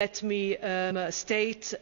Let me state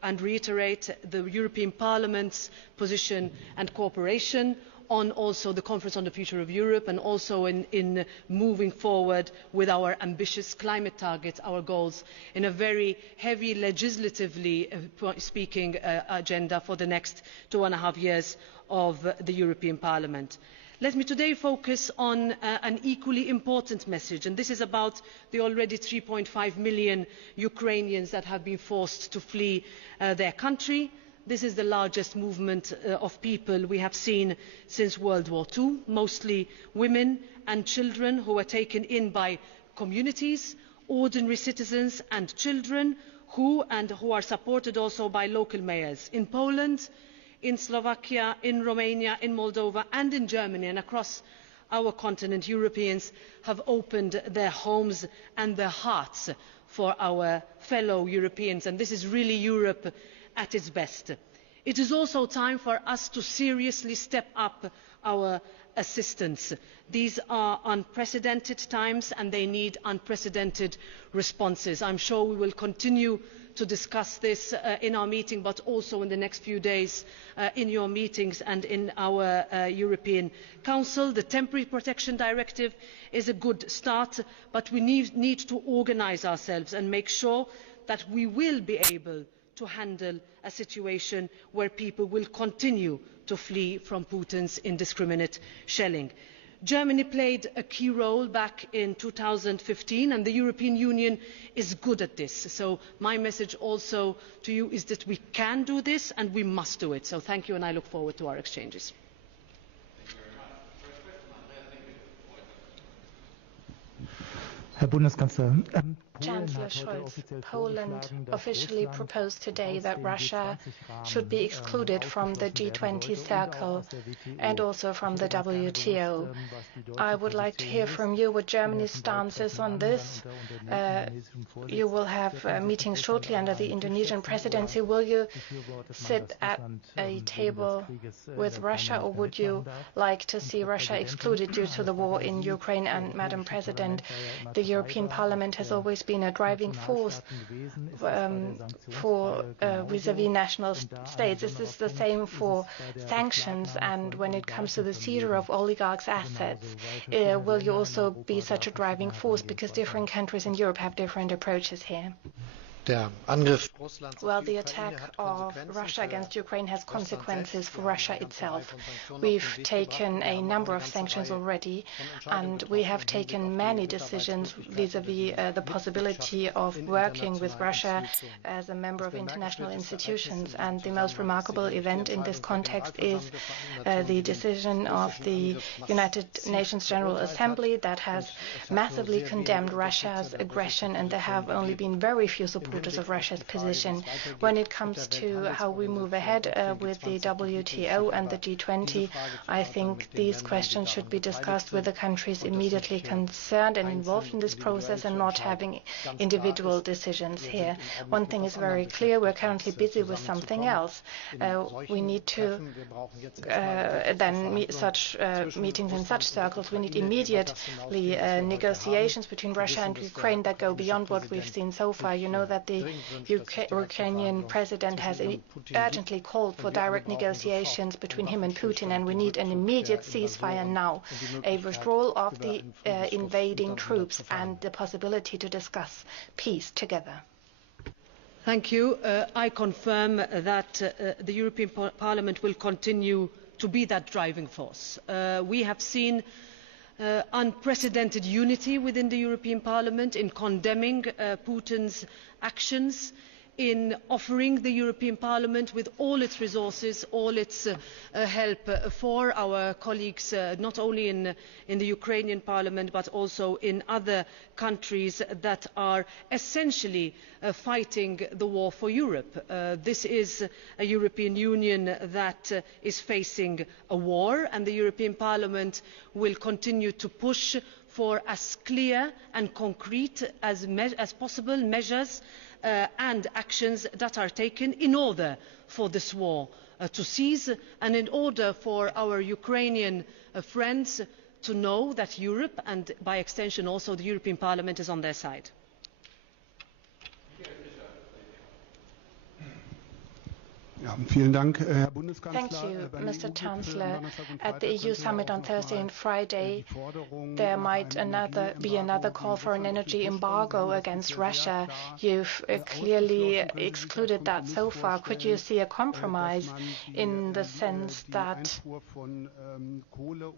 and reiterate the European Parliament's position and cooperation on also the Conference on the Future of Europe, and also in moving forward with our ambitious climate targets, our goals, in a very heavy, legislatively speaking, agenda for the next 2.5 years of the European Parliament. Let me today focus on an equally important message, and this is about the already 3.5 million Ukrainians that have been forced to flee their country. This is the largest movement of people we have seen since World War II, mostly women and children who were taken in by communities, ordinary citizens and children who are supported also by local mayors in Poland, in Slovakia, in Romania, in Moldova and in Germany, and across our continent. Europeans have opened their homes and their hearts for our fellow Europeans, and this is really Europe at its best. It is also time for us to seriously step up our assistance. These are unprecedented times and they need unprecedented responses. I'm sure we will continue to discuss this in our meeting, but also in the next few days in your meetings and in our European Council. The Temporary Protection Directive is a good start, but we need to organise ourselves and make sure that we will be able to handle a situation where people will continue to flee from Putin's indiscriminate shelling. Germany played a key role back in 2015 and the European Union is good at this. So my message also to you is that we can do this and we must do it. So thank you, and I look forward to our exchanges. Herr Bundeskanzler, Chancellor Scholz, Poland officially proposed today that Russia should be excluded from the G20 circle and also from the WTO. I would like to hear from you what Germany's stance is on this. You will have meetings shortly under the Indonesian presidency. Will you sit at a table with Russia, or would you like to see Russia excluded due to the war in Ukraine? And Madam President, the European Parliament has always been a driving force for vis-à-vis national states. Is this the same for sanctions? And when it comes to the seizure of oligarchs' assets, will you also be such a driving force? Because different countries in Europe have different approaches here. Well, the attack of Russia against Ukraine has consequences for Russia itself. We've taken a number of sanctions already, and we have taken many decisions vis-à-vis the possibility of working with Russia as a member of international institutions. And the most remarkable event in this context is the decision of the United Nations General Assembly that has massively condemned Russia's aggression, and there have only been very few supporters of Russia's position. When it comes to how we move ahead with the WTO and the G20, I think these questions should be discussed with the countries immediately concerned and involved in this process, and not having individual decisions here. One thing is very clear: we're currently busy with something else. We need to then meet such meetings in such circles. We need immediately negotiations between Russia and Ukraine that go beyond what we've seen so far. You know that the Ukrainian president has urgently called for direct negotiations between him and Putin, and we need an immediate ceasefire now, a withdrawal of the invading troops, and the possibility to discuss peace together. Thank you. I confirm that the European Parliament will continue to be that driving force. We have seen unprecedented unity within the European Parliament in condemning Putin's actions, in offering the European Parliament with all its resources, all its help for our colleagues, not only in the Ukrainian Parliament but also in other countries that are essentially fighting the war for Europe. This is a European Union that is facing a war, and the European Parliament will continue to push for as clear and concrete as possible measures and actions that are taken in order for this war to cease, and in order for our Ukrainian friends to know that Europe, and by extension also the European Parliament, is on their side. Thank you, Mr. Chancellor. At the EU summit on Thursday and Friday, there might be another call for an energy embargo against Russia. You've clearly excluded that so far. Could you see a compromise in the sense that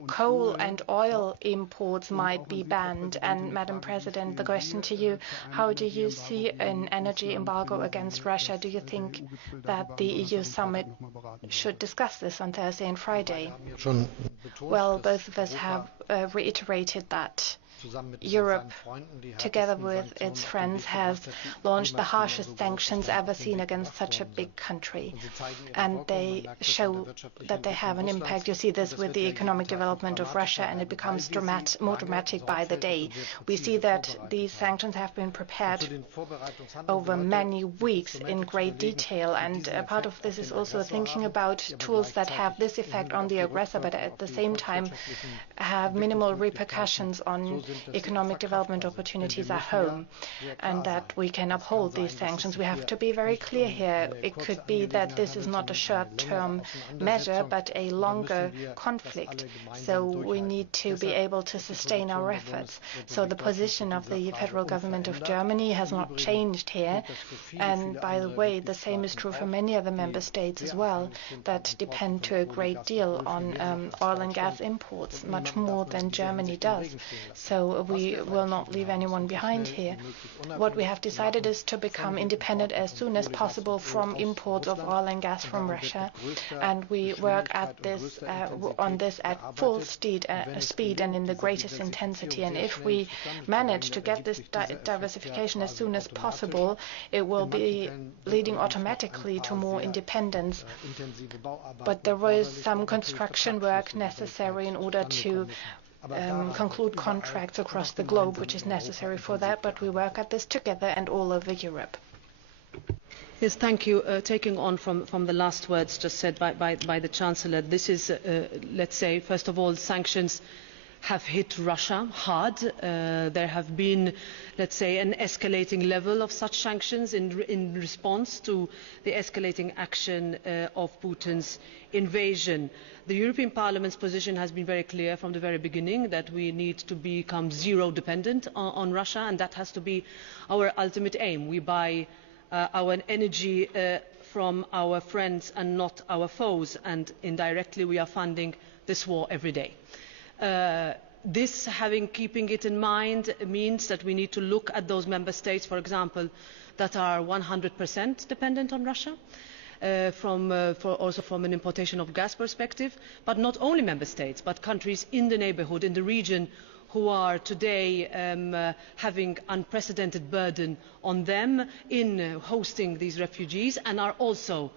coal and oil imports might be banned? And Madam President, the question to you, how do you see an energy embargo against Russia? Do you think that the EU summit should discuss this on Thursday and Friday? Well, both of us have reiterated that Europe, together with its friends, has launched the harshest sanctions ever seen against such a big country. And they show that they have an impact. You see this with the economic development of Russia, and it becomes more dramatic by the day. We see that these sanctions have been prepared over many weeks in great detail. And part of this is also thinking about tools that have this effect on the aggressor, but at the same time have minimal repercussions on economic development opportunities at home, and that we can uphold these sanctions. We have to be very clear here. It could be that this is not a short-term measure, but a longer conflict. So we need to be able to sustain our efforts. So the position of the federal government of Germany has not changed here. And by the way, the same is true for many other member states as well, that depend to a great deal on oil and gas imports, much more than Germany does. So we will not leave anyone behind here. What we have decided is to become independent as soon as possible from imports of oil and gas from Russia, and we work at this on this at full speed and in the greatest intensity. And if we manage to get this diversification as soon as possible, it will be leading automatically to more independence. But there was some construction work necessary in order to conclude contracts across the globe, which is necessary for that, but we work at this together and all over Europe. Yes, thank you. Taking on from the last words just said by the Chancellor, this is, let's say, first of all, sanctions have hit Russia hard. There have been, let's say, an escalating level of such sanctions in response to the escalating action of Putin's invasion. The European Parliament's position has been very clear from the very beginning that we need to become zero dependent on Russia, and that has to be our ultimate aim. We buy our energy from our friends and not our foes, and indirectly we are funding this war every day. Keeping it in mind means that we need to look at those member states, for example, that are 100% dependent on Russia, also from an importation of gas perspective, but not only member states, but countries in the neighbourhood, in the region, who are today having unprecedented burden on them in hosting these refugees, and are also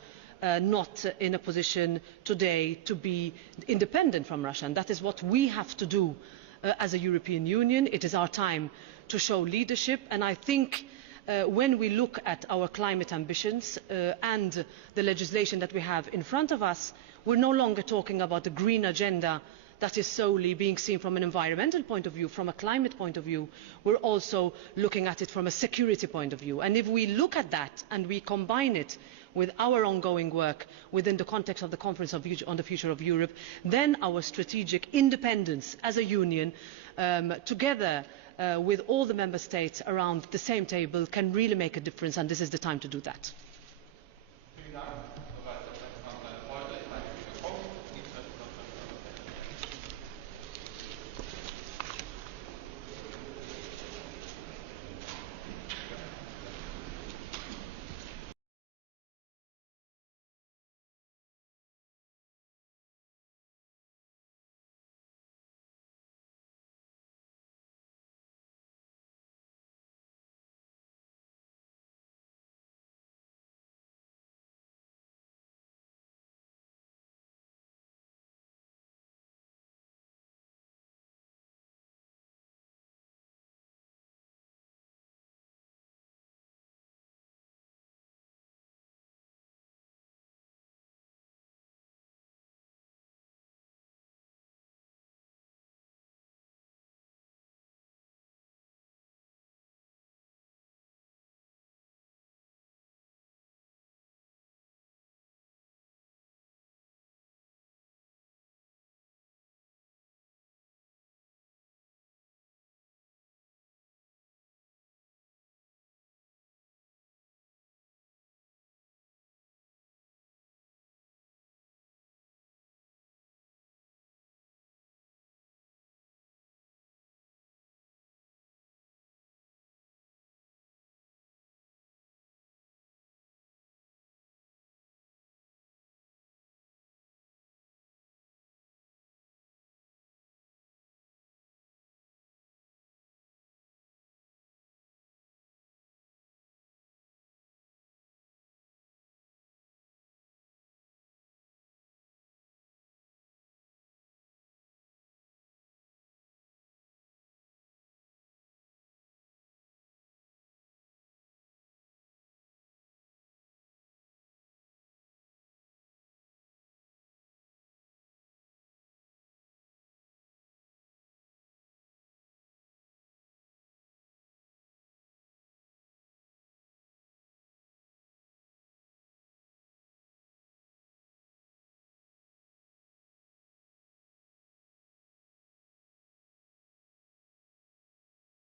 not in a position today to be independent from Russia. And that is what we have to do as a European Union. It is our time to show leadership, and I think when we look at our climate ambitions and the legislation that we have in front of us, we're no longer talking about the green agenda that is solely being seen from an environmental point of view, from a climate point of view. We're also looking at it from a security point of view. And if we look at that and we combine it with our ongoing work within the context of the Conference on the Future of Europe, then our strategic independence as a union, together with all the member states around the same table, can really make a difference, and this is the time to do that.